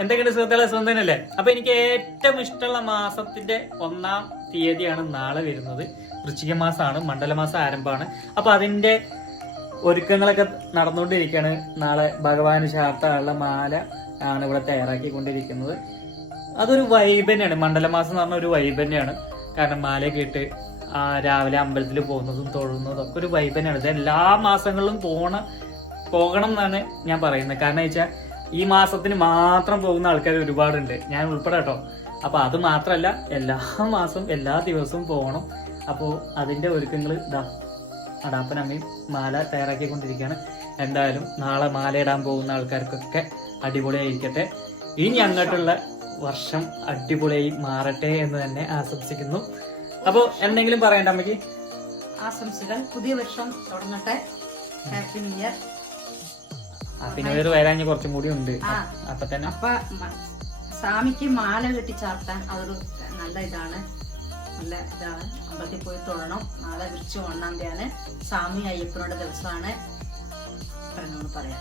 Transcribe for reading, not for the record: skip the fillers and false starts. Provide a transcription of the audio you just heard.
എന്തൊക്കെയുണ്ട് സുഹൃത്തുക്കളെ, സുഖം തന്നെയല്ലേ? അപ്പൊ എനിക്ക് ഏറ്റവും ഇഷ്ടമുള്ള മാസത്തിന്റെ 1-ാം തീയതിയാണ് നാളെ വരുന്നത്. വൃശ്ചിക മാസമാണ്, മണ്ഡലമാസം ആരംഭമാണ്. അപ്പൊ അതിന്റെ ഒരുക്കങ്ങളൊക്കെ നടന്നുകൊണ്ടിരിക്കുകയാണ്. നാളെ ഭഗവാന് ചാർത്താനുള്ള മാല ആണ് ഇവിടെ തയ്യാറാക്കിക്കൊണ്ടിരിക്കുന്നത്. അതൊരു വൈബ് തന്നെയാണ്. മണ്ഡലമാസം എന്ന് പറഞ്ഞ ഒരു വൈബ് തന്നെയാണ്. കാരണം മാലയൊക്കെ ഇട്ട് രാവിലെ അമ്പലത്തിൽ പോകുന്നതും തൊഴുന്നതും ഒക്കെ ഒരു വൈബ് തന്നെയാണ്. ഇത് എല്ലാ മാസങ്ങളിലും പോകണം എന്നാണ് ഞാൻ പറയുന്നത്. കാരണം വെച്ചാൽ ഈ മാസത്തിന് മാത്രം പോകുന്ന ആൾക്കാർ ഒരുപാടുണ്ട്, ഞാൻ ഉൾപ്പെടെ കേട്ടോ. അപ്പൊ അത് മാത്രല്ല, എല്ലാ മാസവും എല്ലാ ദിവസവും പോകണം. അപ്പോൾ അതിന്റെ ഒരുക്കങ്ങൾ ഇതാ അടാപ്പനമ്മയും മാല തയ്യാറാക്കിക്കൊണ്ടിരിക്കുകയാണ്. എന്തായാലും നാളെ മാല ഇടാൻ പോകുന്ന ആൾക്കാർക്കൊക്കെ അടിപൊളിയായിരിക്കട്ടെ. ഇനി അങ്ങോട്ടുള്ള വർഷം അടിപൊളിയായി മാറട്ടെ എന്ന് തന്നെ ആശംസിക്കുന്നു. അപ്പൊ എന്തെങ്കിലും പറയണ്ട അമ്മയ്ക്ക്? ആശംസകൾ. പുതിയ വർഷം തുടങ്ങട്ടെ. Happy new year. Happy new year വരാൻ കുറച്ചും കൂടി ഉണ്ട്. അപ്പൊ തന്നെ സ്വാമിക്ക് മാല കെട്ടി ചാർത്താൻ അതൊരു നല്ല ഇതാണ്. അമ്പലത്തിൽ പോയി തൊഴണം. നാളെ വൃശ്ചികം 1-ാം തീയതിയാണ്. സ്വാമി അയ്യപ്പനോട് ദിവസമാണ്. പറയാം.